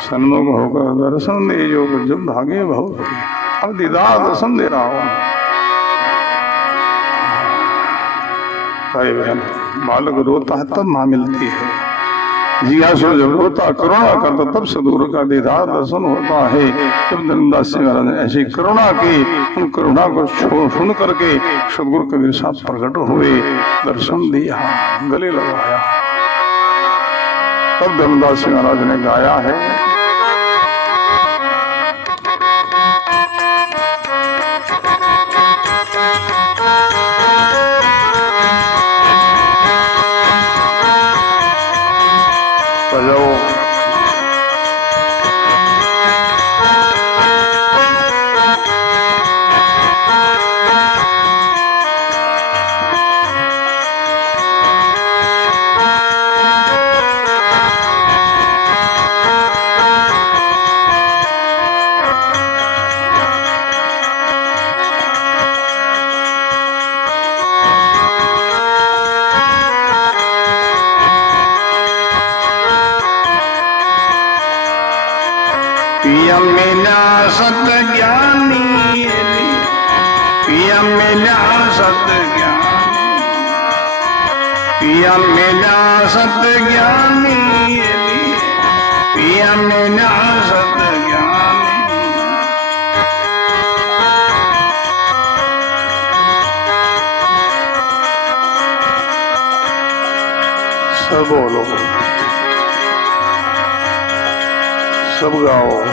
सन्मुख होकर दर्शन दे जो जब भागे भव। अब दीदार दर्शन दे रहा हूं। भाई बहन, बालक रोता है तब माँ मिलती है। जिज्ञासु जब रोता करुणा करता तब सदगुरु का दीदार दर्शन होता है। जब धर्मदास जी महाराज ने ऐसी करुणा की, उन करुणा को सुन करके सदगुरु कबीर साहब प्रकट हुए, दर्शन दिया, गले लगाया। तब धर्मदास जी महाराज ने गाया है पिया मिला सत ज्ञानी। पिया मिला सत ज्ञानी। पिया मिला सत ज्ञानी। पिया मिला सत ज्ञानी। सब बोलो, सब गाओ।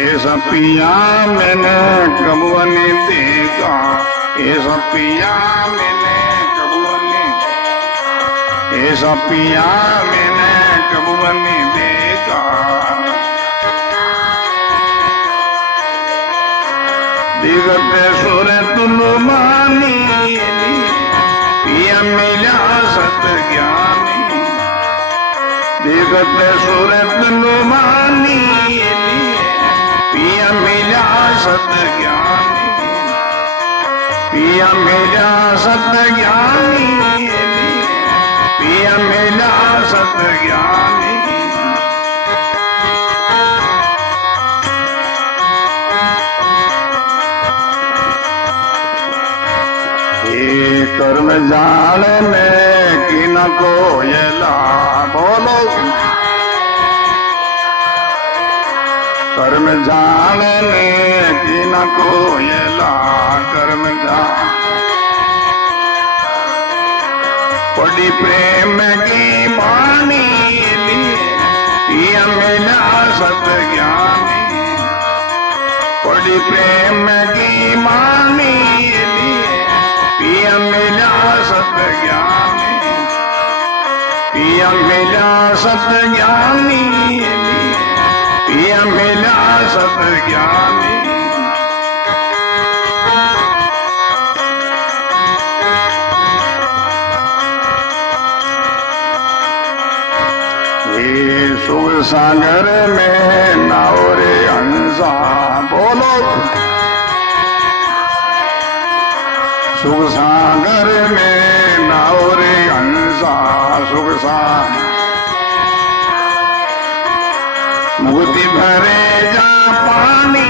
ऐसा पिया मैंने कब नहीं देखा। ऐसा पिया मैंने कब नहीं। ऐसा पिया मैंने कब नहीं देखा। दिगते सुर तुल मानी। जगत सूरत नुमानी पिया मिला सत ज्ञानी पिया मिला सत ज्ञानी पिया मिला सत ज्ञानी ये कर्म जाने कि न कोयला बोलो कर्म जानने की न कोयला कर्म जान पड़ी प्रेम की वाणी पिया मिला सत ज्ञानी पड़ी प्रेम की वाणी पिया मिला सत ज्ञानी पिया मिला सत ज्ञानी पिया मिला सत ज्ञानी ये सुख सागर में नावरे हंसा बोलो सुख सागर में नावरे हंसा सुख सागर मुक्ति भरे जा पानी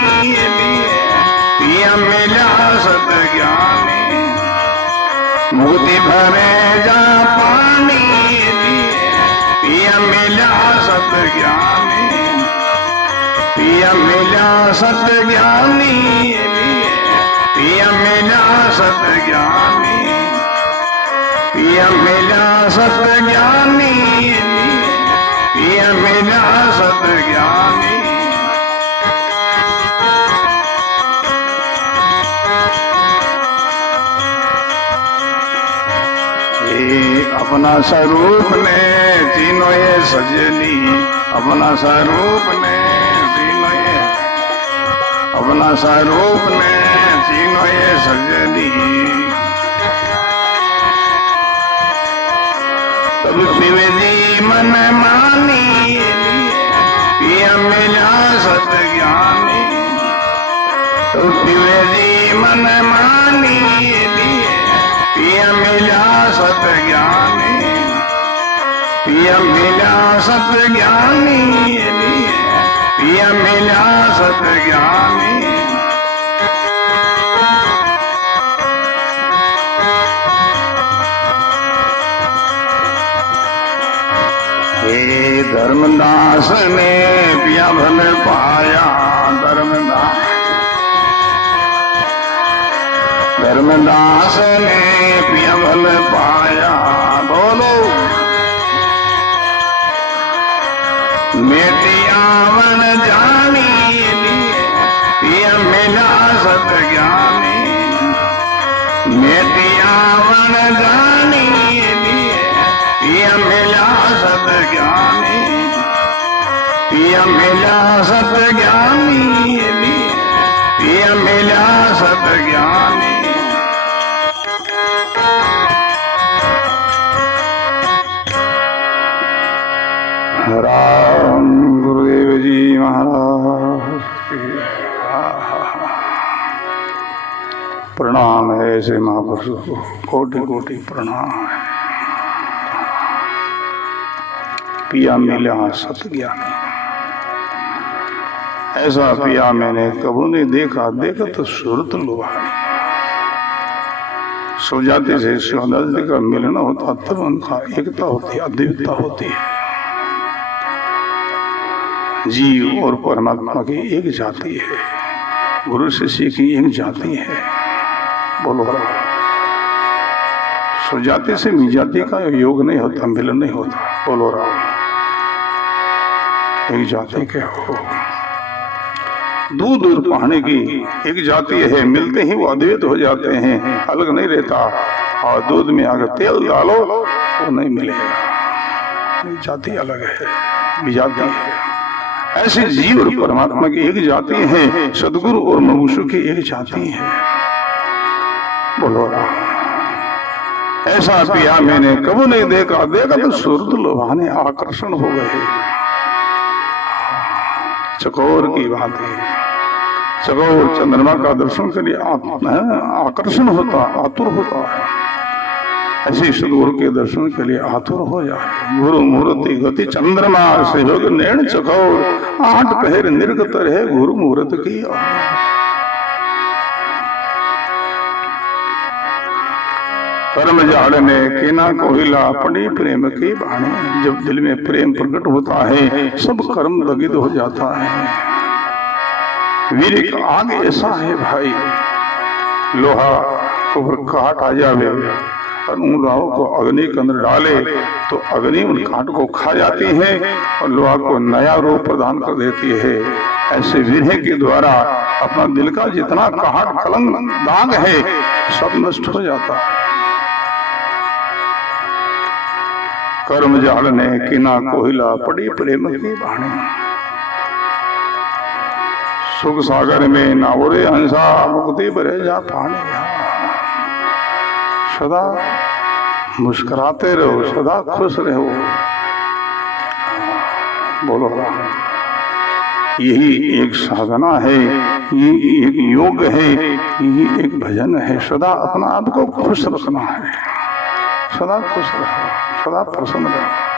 पिया मिला सत ज्ञानी मुक्ति भरे जा पानी पिया मिला सत ज्ञानी पिया मिला सत ज्ञानी पिया मिला सत ज्ञानी पिया मिला सत ज्ञानी पिया मिला सत ज्ञानी ये अपना स्वरूप ने तीनों ये सजली अपना स्वरूप ने तीनों ये अपना स्वरूप ने तीनों ये सजली तब त्रिवेदी मन मानी पिया मिला सत ज्ञानी तब त्रिवेदी मन मानी पिया मिला सत ज्ञानी पिया मिला सत ज्ञानी पिया मिला सत ज्ञानी हे धर्मदास ने पिया भल पाया धर्मदास ने पिया भल पाया बोलो मेटियावन जानी पिया मिला सत ज्ञानी मेटियावन जानी पिया मिला सत ज्ञानी पिया मिला सत ज्ञानी पिया मिला सत ज्ञानी राम गुरुदेव जी महाराज प्रणाम है ऐसे महापुरुषों को कोटि कोटि प्रणाम है पिया मिला सत ज्ञानी ऐसा पिया मैंने कबू नहीं देखा तो सूरत लुभानी सो जाते से शिवानंद का मिलना होता तब उनका एकता होती है अद्वितीयता होती है जीव और परमात्मा की एक जाति है गुरु शिष्य की एक जाति है बोलो सो जाति से जाति का योग नहीं होता मिलन नहीं होता बोलो राम एक जाति के हो दूर दूर पाने की एक जाति है मिलते ही वो अद्वैत हो जाते हैं अलग नहीं रहता और दूध में अगर तेल डालो तो नहीं मिलेगा जाति अलग है विजाति है ऐसे जीव और परमात्मा की एक जाति है सदगुरु और मनुष्य की एक जाति है बोलो ऐसा पिया मैंने कबू नहीं देखा, देखा तो सूरत लोभाने आकर्षण हो गए। चकोर की बात है, चकोर चंद्रमा का दर्शन के लिए आकर्षण होता, आतुर होता है। ऐसे सदगुरु के दर्शन के लिए आतुर हो जाए। गुरु मूर्ति गति चंद्रमा सहयोग नैण चकोर, 8 पहर निर्गत रहे गुरु मूर्त की। कर्म झाड़ने कीना कोहिला पड़ी प्रेम की बाणी। जब दिल में प्रेम प्रकट होता है सब कर्म दगित हो जाता है। वीर का आग ऐसा है भाई, लोहा ऊपर काट आ जावे और उन लोहाओं को अग्नि के अंदर डाले तो अग्नि उन काट को खा जाती है और लोहा को नया रूप प्रदान कर देती है। ऐसे वीर के द्वारा अपना दिल का जितना काट कलंक दाग है सब नष्ट हो जाता है। कर्म जाड़ने किना कोहिला पड़ी प्रेम की बाणी। सुख सागर में नावरे हंसा मुक्ति भरे जा पानी। सदा मुस्कुराते रहो, सदा खुश रहो। बोलो यही एक साधना है, यही एक योग है, यही एक भजन है। सदा अपना आप को खुश रखना है, सदा खुश रहो, सदा प्रसन्न रहो।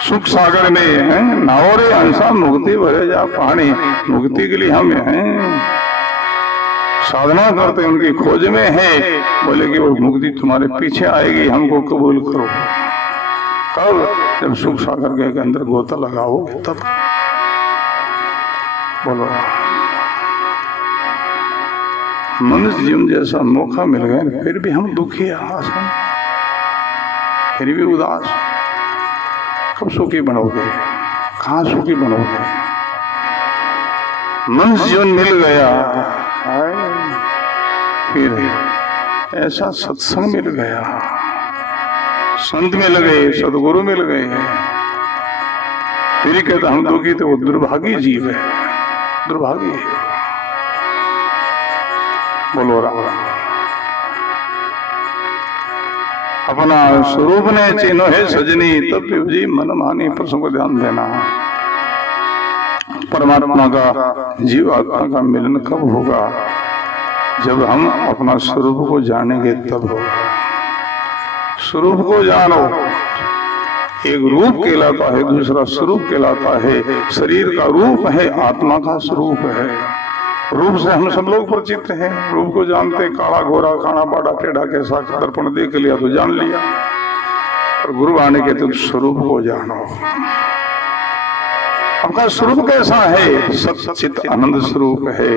सुख सागर में है नावरे अंसा मुक्ति भरे जा पानी। मुक्ति के लिए हम हैं साधना करते हैं, उनकी खोज में है। बोले कि वो मुक्ति तुम्हारे पीछे आएगी, हमको कबूल करो। कब? जब सुख सागर के अंदर गोता लगाओगे तब। बोलो मनुष्य जीवन जैसा मौका मिल गया फिर भी हम दुखी आसन, फिर भी उदास। कब सुखी बनोगे? कहाँ सुखी बनोगे? मनुष्य जीवन मिल गया, फिर ऐसा सत्संग मिल गया, संत मिल गए, सदगुरु मिल गए, फिर कहता हम दुखी तो वो दुर्भागी जीव है, दुर्भागी है। बोलो राम। अपना स्वरूप ने चिन्हो है सजनी, तब जी मन मानी प्रसंग को ध्यान देना। परमात्मा का जीव आत्मा का मिलन कब होगा? जब हम अपना स्वरूप को जानेंगे तब होगा। स्वरूप को जानो। एक रूप कहलाता है, दूसरा स्वरूप कहलाता है। शरीर का रूप है, आत्मा का स्वरूप है। रूप से हम सब लोग परिचित हैं, रूप को जानते हैं। काला गोरा काना बाड़ा टेढ़ा कैसा, दर्पण देख लिया तो जान लिया। और गुरु आने के तो स्वरूप को जानो। आपका स्वरूप कैसा है? सच्चित आनंद स्वरूप है,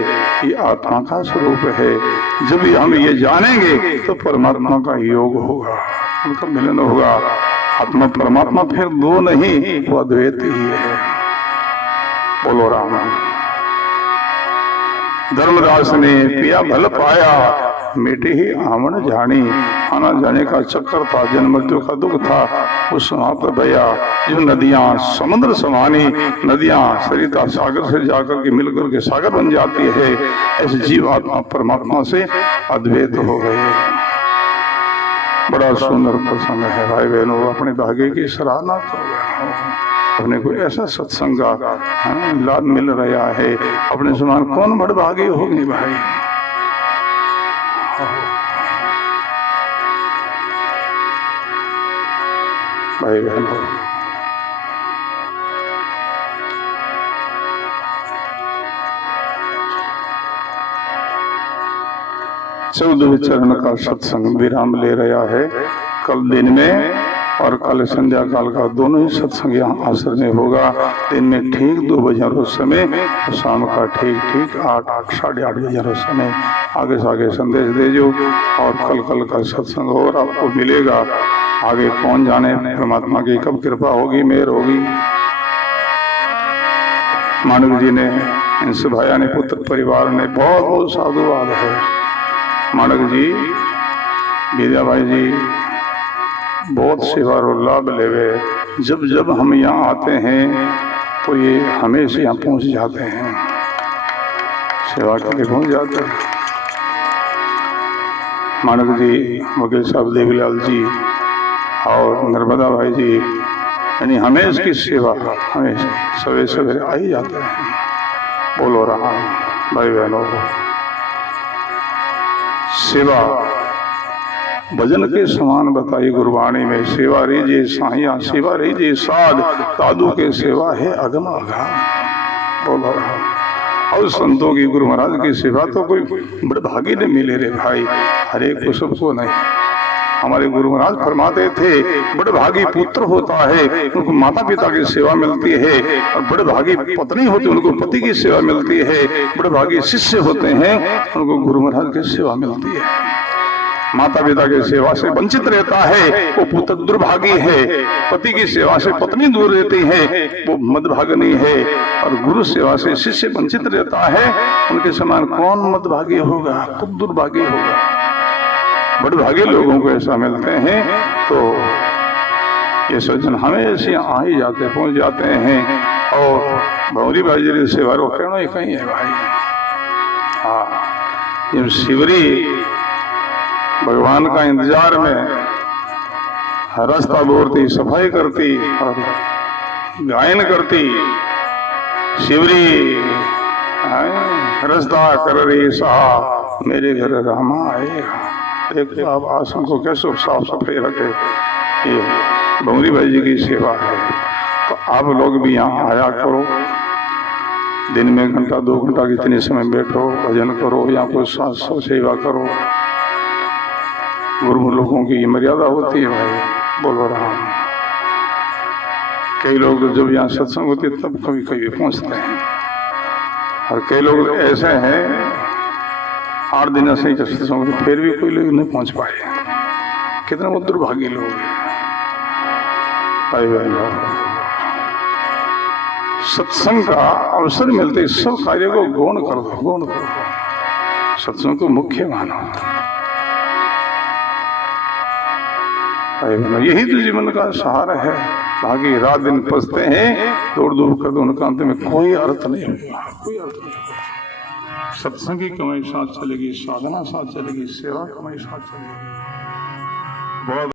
ये आत्मा का स्वरूप है। जब हम ये जानेंगे तो परमात्मा का योग होगा, उनका मिलन होगा। आत्मा परमात्मा फिर दो नहीं, वो अद्वैत ही है। बोलो राम। धर्मदास ने पिया भल पाया, मिटे ही आमन जानी। आना जाने का चक्कर था, जन्म मृत्यु का दुख था, वो समाप्त भया। जो नदियां समुद्र समानी, नदियां सरिता सागर से जाकर के मिलकर के सागर बन जाती है, ऐसे जीव आत्मा परमात्मा से अद्वैत हो गए। बड़ा सुंदर प्रसंग है भाई बहनों। अपने भाग्य की सराहना करो। अपने को ऐसा सत्संग का लाभ मिल रहा है, अपने समान कौन बड़भागी होगी भाई। भाई बहनों, चौदह चरण का सत्संग विराम ले रहा है। कल दिन में और कल संध्या काल का दोनों ही सत्संग यहाँ आश्रम में होगा। दिन में ठीक 2 बजे रोज समय, और शाम का ठीक 8 साढ़े 8 बजे रोज समय। आगे से आगे संदेश दे जो। और कल का सत्संग और आपको मिलेगा। आगे कौन जाने परमात्मा की कब कृपा होगी, मेहर होगी। मानव जी ने, इनसे भाया ने, पुत्र परिवार ने बहुत बहुत साधुवाद है। मानव जी, विद्या भाई जी बहुत सेवा और लाभ लेवे। जब जब हम यहाँ आते हैं तो ये हमेशा यहाँ पहुँच जाते हैं, सेवा के लिए पहुँच जाते हैं। मानक जी, वकील साहब देवीलाल जी और नर्मदा भाई जी, यानी हमें की सेवा हमें सवेरे सवेरे आ ही जाते हैं। बोलो रहा भाई बहनों, सेवा भजन के समान बताई गुरबाणी में। सेवा रीजिए साहिया, सेवा रीजिए साध, साधु के सेवा है अगम अगाध। बोलो और संतों की, गुरु महाराज की सेवा तो कोई बड़े भागी ने मिले रे भाई, हर एक को सबको नहीं। हमारे गुरु महाराज फरमाते थे, बड़े भागी पुत्र होता है उनको माता पिता की सेवा मिलती है, और बड़े भागी पत्नी होती है उनको पति की सेवा मिलती है, बड़े भागी शिष्य होते हैं उनको गुरु महाराज की सेवा मिलती है। माता पिता की सेवा से वंचित रहता है वो पुत्र दुर्भागी है, पति की सेवा से पत्नी दूर रहती है वो मदभागिनी है, और गुरु सेवा से शिष्य वंचित रहता है, उनके समान कौन मदभागी होगा, खुद दुर्भागी होगा। बड़े भागे लोगों को ऐसा मिलते हैं। तो ये सज्जन हमेशा आ ही जाते, पहुंच जाते हैं। और भौरी भाई जी सेवा रो कहना ही कहीं है भाई। हाँ, ये शिवरी भगवान का इंतजार में रास्ता बोरती, सफाई करती और गायन करती। शिवरी रास्ता कर रही साहब, मेरे घर रामा आएगा। एक आप आसन को कैसे साफ सफाई रखे, ये भौरी भाई जी की सेवा है। तो आप लोग भी यहाँ आया करो, दिन में घंटा 2 घंटा कितने समय बैठो, भजन करो या कोई साथ सेवा करो। गुरु लोगों की मर्यादा होती है भाई। बोलो राम। कई लोग जब यहाँ सत्संग होती है तब कभी कभी पहुँचते हैं, और कई लोग ऐसे हैं 8 दिन ऐसे ही सत्संग होते फिर भी कोई लोग नहीं पहुँच पाए। कितने वो दुर्भागी लोग हैं भाई बहनों। सत्संग का अवसर मिलते सब कार्य को गौण कर दो, गौण कर दो, सत्संग को मुख्य मानो। यही तो जीवन का सहारा है। बाकी रात दिन फंसते हैं, दौड़ दौड़ कर दो, उनका अंत में कोई अर्थ नहीं होगा, कोई अर्थ नहीं। सत्संग की कमाई साथ चलेगी, साधना साथ चलेगी, सेवा कमाई साथ चलेगी। बहुत